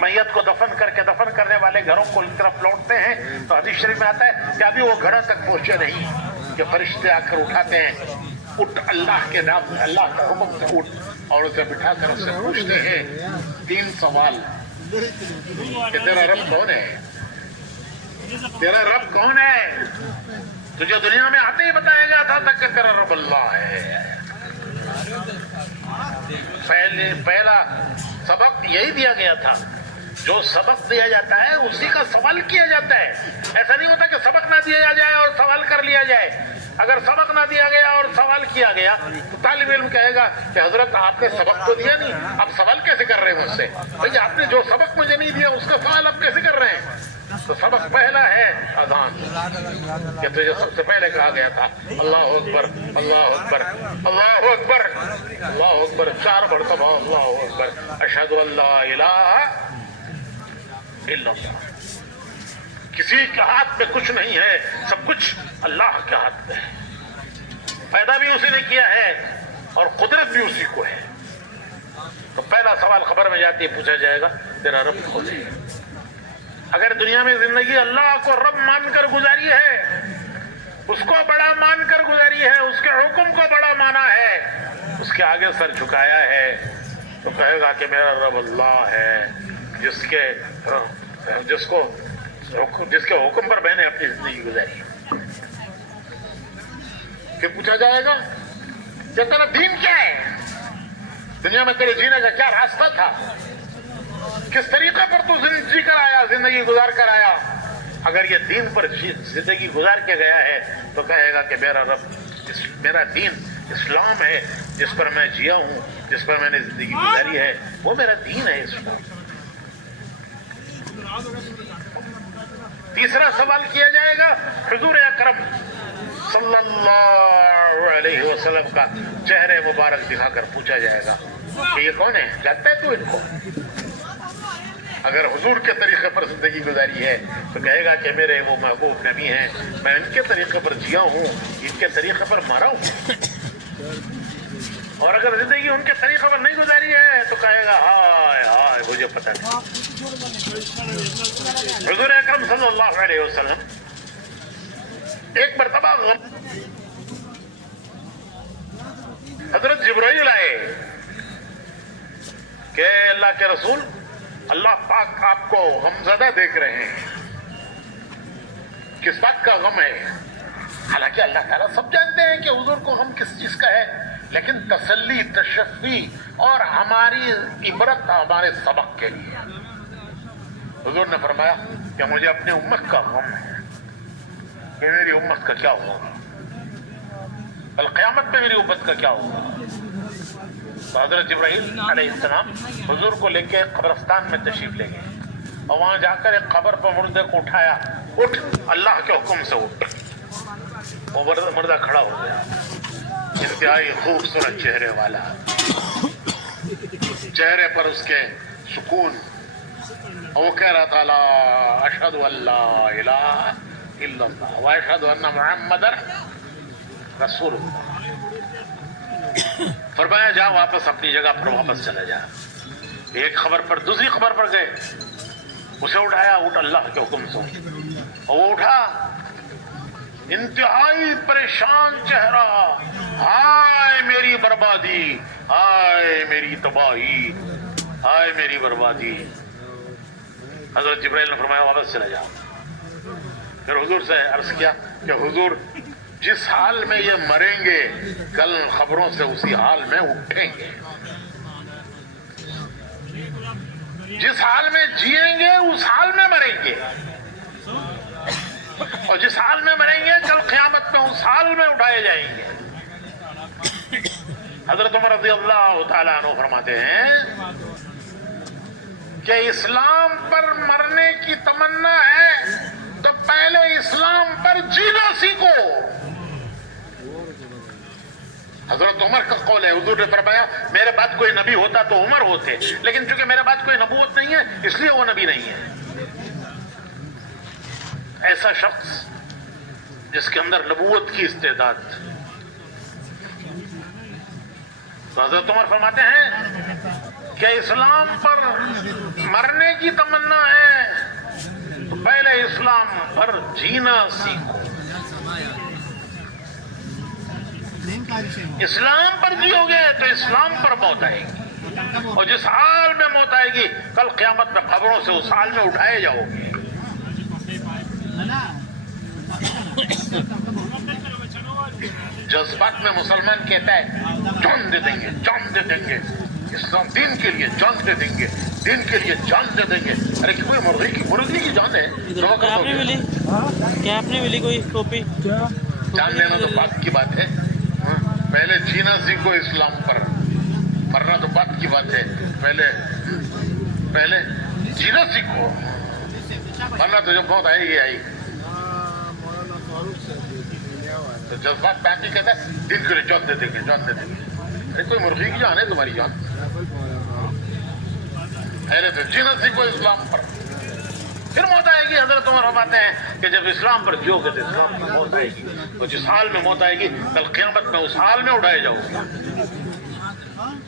میت کو دفن کر کے دفن کرنے والے گھروں کو اس طرف لوٹتے ہیں تو حدیث شریف میں آتا ہے کہ ابھی وہ گھروں تک پہنچے نہیں کہ فرشتے آ کر اٹھاتے ہیں، اٹھ اللہ کے نام، اللہ کا حکم سے اٹھ، اور اسے بٹھا کر اسے پوچھتے ہیں 3 سوال کہ تیرا رب کون ہے؟ تیرا رب کون ہے؟ تجھے دنیا میں آتے ہی بتایا گیا تھا کہ تیرا رب اللہ ہے۔ پہلا سبق یہی دیا گیا تھا، جو سبق دیا جاتا ہے اسی کا سوال کیا جاتا ہے۔ ایسا نہیں ہوتا کہ سبق نہ دیا جائے اور سوال کر لیا جائے۔ اگر سبق نہ دیا گیا اور سوال کیا گیا تو طالب علم کہے گا کہ حضرت آپ نے سبق تو دیا نہیں، آپ سوال کیسے کر رہے ہیں مجھ سے؟ بھائی آپ نے جو سبق مجھے نہیں دیا اس کا سوال آپ کیسے کر رہے ہیں؟ تو سبق پہلا ہے اذان، کہ تجھے سب سے پہلے کہا گیا تھا اللہ اکبر اللہ اکبر اللہ اکبر اللہ اکبر، 4 مرتبہ اللہ اکبر، اشہد ان لا الہ الا اللہ۔ کسی کے ہاتھ میں کچھ نہیں ہے، سب کچھ اللہ کے ہاتھ میں ہے۔ پیدا بھی اسی نے کیا ہے اور قدرت بھی اسی کو ہے۔ تو پہلا سوال خبر میں جاتی ہے پوچھا جائے گا تیرا رب کون ہے؟ اگر دنیا میں زندگی اللہ کو رب مان کر گزاری ہے، اس کو بڑا مان کر گزاری ہے، اس کے حکم کو بڑا مانا ہے، اس کے آگے سر جھکایا ہے، تو کہے گا کہ میرا رب اللہ ہے جس کے حکم پر میں نے اپنی زندگی گزاری۔ پھر پوچھا جائے گا کہ تیرا دین کیا ہے؟ دنیا میں تیرے جینے کا کیا راستہ تھا؟ کس طریقے پر تو زندگی کر آیا، زندگی گزار کر آیا؟ اگر یہ دین پر زندگی گزار کے گیا ہے تو کہے گا کہ میرا دین اسلام ہے، جس پر میں جیا ہوں، جس پر میں نے زندگی گزاری ہے، وہ میرا دین ہے اسلام۔ تیسرا سوال کیا جائے گا حضور اکرم صلی اللہ علیہ وسلم کا چہرے مبارک دکھا کر پوچھا جائے گا کہ یہ کون ہے؟ جانتا ہے تو ان کو؟ اگر حضور کے طریقے پر زندگی گزاری ہے تو کہے گا کہ میرے وہ محبوب نبی ہیں، میں ان کے طریقے پر جیا ہوں، ان کے طریقے پر مرا ہوں۔ اور اگر زندگی ان کے طریقے پر نہیں گزاری ہے تو کہے گا ہائے ہائے مجھے پتہ نہیں۔ حضور اکرم صلی اللہ علیہ وسلم ایک مرتبہ حضرت جبرائیل آئے کہ اللہ کے رسول، اللہ پاک آپ کو غمزدہ دیکھ رہے ہیں، کس بات کا غم ہے؟ حالانکہ اللہ تعالیٰ سب جانتے ہیں کہ حضور کو غم کس چیز کا ہے، لیکن تسلی، تشفی اور ہماری عبرت، ہمارے سبق کے لیے حضور نے فرمایا کہ مجھے اپنے امت کا غم ہے کہ میری امت کا کیا ہوگا، کل قیامت میں میری امت کا کیا ہوگا۔ تو حضرت جبرائیل علیہ السلام حضور کو لے کے قبرستان میں تشریف لے گئے اور وہاں جا کر ایک قبر پر مردے کو اٹھایا، اٹھ، اللہ کے حکم سے اٹھ۔ وہ مردہ کھڑا ہو گیا، انتہائی خوبصورت چہرے والا، چہرے پر اس کے سکون، وہ کہہ رہا تھا لا اشہد ان لا الہ الا اللہ و اشہد ان محمد رسول اللہ۔ فرمایا جا واپس اپنی جگہ پر واپس چلا جا۔ ایک خبر پر دوسری خبر پر گئے، اسے اٹھایا، اٹھ اللہ کے حکم سے، اور وہ اٹھا، انتہائی پریشان چہرہ، ہائے میری بربادی، ہائے میری تباہی، ہائے میری بربادی۔ حضرت جبرائیل نے فرمایا واپس چلا جا۔ پھر حضور سے عرض کیا کہ حضور جس حال میں یہ مریں گے کل خبروں سے اسی حال میں اٹھیں گے، جس حال میں جیئیں گے اس حال میں مریں گے، اور جس حال میں مریں گے کل قیامت میں اس حال میں اٹھائے جائیں گے۔ حضرت عمر رضی اللہ تعالیٰ عنہ فرماتے ہیں کہ اسلام پر مرنے کی تمنا ہے تو پہلے اسلام پر جینا سیکھو۔ حضرت عمر کا قول ہے، حضور نے فرمایا میرے بعد کوئی نبی ہوتا تو عمر ہوتے، لیکن چونکہ میرے بعد کوئی نبوت نہیں ہے اس لیے وہ نبی نہیں ہے۔ ایسا شخص جس کے اندر نبوت کی استعداد، تو حضرت عمر فرماتے ہیں کہ اسلام پر مرنے کی تمنا ہے تو پہلے اسلام پر جینا سیکھو. اسلام پر جیو گے تو اسلام پر موت آئے گی، اور جس حال میں موت آئے گی کل قیامت میں خبروں سے اس حال میں اٹھائے جاؤ گے. جذبات میں مسلمان کہتا ہے جان دے دیں گے، جان دے دیں گے، اسلام دین کے لیے جان دے دیں گے، دین کے لیے جان دے دیں گے. ارے کوئی مرغی کی جان ہے کیا آپ نے ملی کوئی ٹوپی؟ جان لینا تو بات کی بات ہے. پہلے جینا سیکھو اسلام پر، مرنا تو بات کی بات ہے. پہلے جینا سیکھو، مرنا تو جب موت آئے گی آئی. تو جذبات باقی کہتا ہے دن کے لیے جان دے دیں گے، جان دے دیں گے. ارے کوئی مرغی کی جان ہے تمہاری جان؟ پہلے تو جینا سیکھو اسلام پر، پھر موت آئے گی. حضرت عمر فرماتے ہیں کہ جب اسلام پر جیو گے تو اسلام میں موت آئے گی، اور جس حال میں موت آئے گی کل قیامت میں اس حال میں اٹھائے جاؤ گے.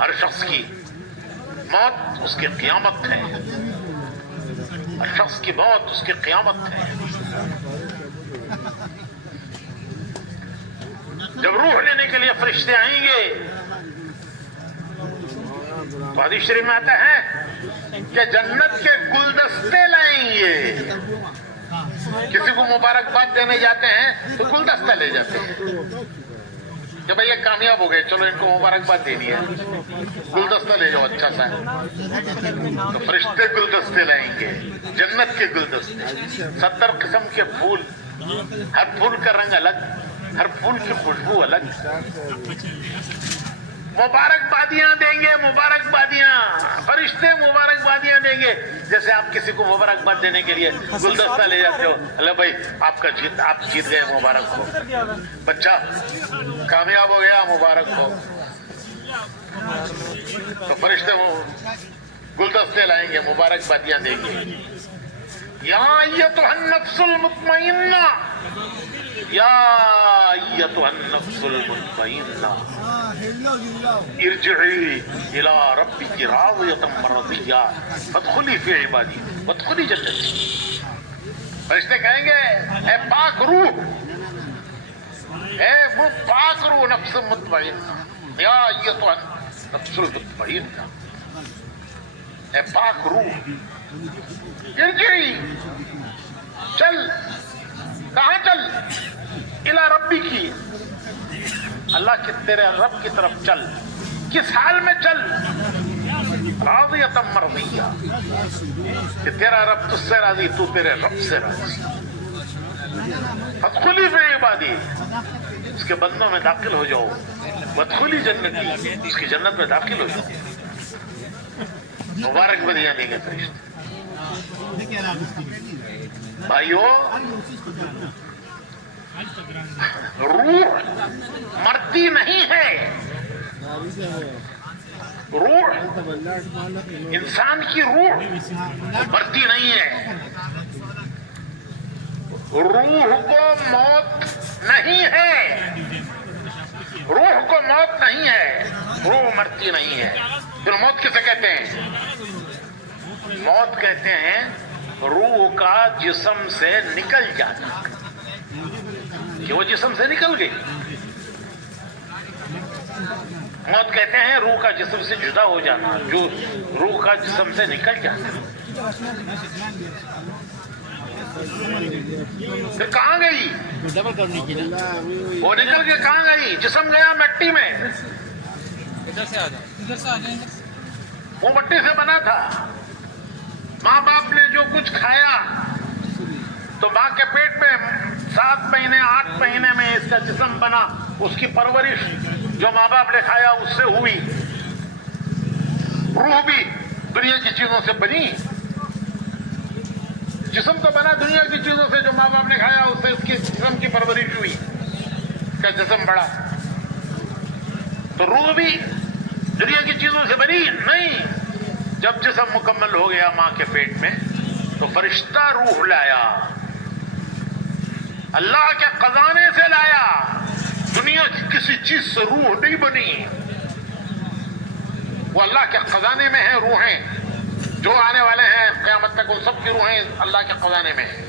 ہر شخص کی موت اس کی قیامت ہے، ہر شخص کی موت اس کی قیامت ہے. جب روح لینے کے لیے فرشتے آئیں گے تو حدیث شریف میں آتا ہے کہ جنت کے گلدستے لائیں گے. کسی کو مبارکباد دینے جاتے ہیں تو گلدستہ لے جاتے ہیں کہ بھئی یہ کامیاب ہو گئے، چلو ان کو مبارکباد دینی ہے، گلدستہ لے جاؤ اچھا سا. تو فرشتے گلدستے لائیں گے، جنت کے گلدستے، 70 قسم کے پھول، ہر پھول کا رنگ الگ، ہر پھول کی خوشبو الگ. مبارکبادیاں دیں گے، مبارکبادیاں، فرشتے مبارکبادیاں دیں گے. جیسے آپ کسی کو مبارکباد دینے کے لیے گلدستہ لے جاتے ہو، اللہ بھائی آپ جیت گئے، مبارک ہو، بچہ کامیاب ہو گیا، مبارک ہو. تو فرشتے گلدستے لائیں گے، مبارکبادیاں دیں گے. یا ایتھا النفس المطمئنہ، یا ایتھا النفس المطمئنہ ارجعی الی ربک راضیۃ مرضیہ فادخلی فی عبادی وادخلی جنتی. فرشتے کہیں گے اے پاک روح، اے وہ پاک روح نفس مطمئنہ، یا ایتھا النفس المطمئنہ، اے پاک روح ارجعی، چل. کہاں چل؟ الی ربی کی، اللہ کے تیرے رب کی طرف چل. کس حال میں چل؟ راضیۃ مرضیہ، کہ تیرا رب تجھ سے راضی، تو تیرے رب سے راضی. فادخلی فی عبادی، اس کے بندوں میں داخل ہو جاؤ. وادخلی جنتی، اس کی جنت میں داخل ہو جاؤ. مبارکبادیاں دیں گے فرشتے. بھائیو، روح مرتی نہیں ہے. روح، انسان کی روح مرتی نہیں ہے. روح کو موت نہیں ہے، روح کو موت نہیں ہے، روح مرتی نہیں ہے. پھر موت کسے کہتے ہیں؟ موت کہتے ہیں روح کا جسم سے نکل جانا، کہ وہ جسم سے نکل گئی. موت کہتے ہیں روح کا جسم سے جدا ہو جانا، جو روح کا جسم سے نکل جانا. پھر کہاں گئی؟ وہ نکل کے کہاں گئی؟ جسم گیا مٹی میں. وہ مٹی سے بنا تھا. ماں باپ نے جو کچھ کھایا تو ماں کے پیٹ میں 7 مہینے 8 مہینے میں اس کا جسم بنا. اس کی پرورش جو ماں باپ نے کھایا اس سے ہوئی. روح بھی دنیا کی چیزوں سے بنی. جسم تو بنا دنیا کی چیزوں سے، جو ماں باپ نے کھایا اس سے اس کی جسم کی پرورش ہوئی، کا جسم بڑا. تو روح بھی دنیا کی چیزوں سے بنی نہیں. جب جسم مکمل ہو گیا ماں کے پیٹ میں تو فرشتہ روح لایا، اللہ کے خزانے سے لایا. دنیا کی کسی چیز سے روح نہیں بنی. وہ اللہ کے خزانے میں ہیں روحیں جو آنے والے ہیں قیامت تک، ان سب کی روحیں اللہ کے خزانے میں ہیں.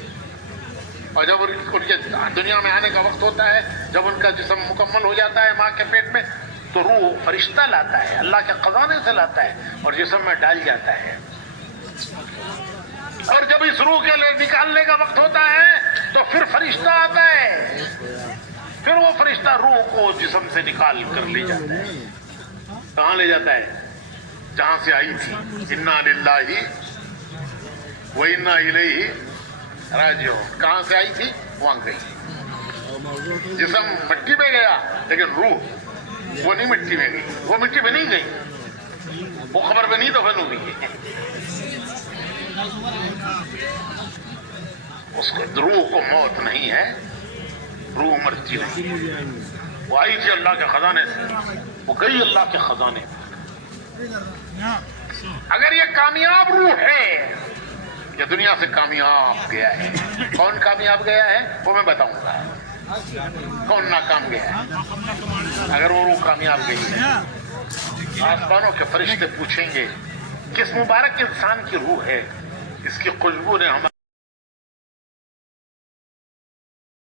اور جب ان کے دنیا میں آنے کا وقت ہوتا ہے، جب ان کا جسم مکمل ہو جاتا ہے ماں کے پیٹ میں، تو روح فرشتہ لاتا ہے، اللہ کے خزانے سے لاتا ہے اور جسم میں ڈال جاتا ہے. اور جب اس روح کے نکالنے کا وقت ہوتا ہے تو پھر فرشتہ آتا ہے، پھر وہ فرشتہ روح کو جسم سے نکال کر لے جاتا ہے. کہاں لے جاتا ہے؟ جہاں سے آئی تھی. انا للہ و انا الیہ راجعون. کہاں سے آئی تھی وہاں گئی. جسم مٹی میں گیا لیکن روح وہ نہیں مٹی میں گئی، وہ مٹی میں نہیں گئی، وہ خبر میں نہیں دفن ہو گئی. اس کو روح کو موت نہیں ہے، روح مرتی نہیں. وہ آئی تھی اللہ کے خزانے سے، وہ گئی اللہ کے خزانے میں. اگر یہ کامیاب روح ہے، یہ دنیا سے کامیاب گیا ہے. کون کامیاب گیا ہے وہ میں بتاؤں گا، کون ناکام گیا ہے. اگر وہ روح کامیاب گئی ہے، آسمانوں کے فرشتے پوچھیں گے کس مبارک انسان کی روح ہے، اس کی خوشبو نے ہمارے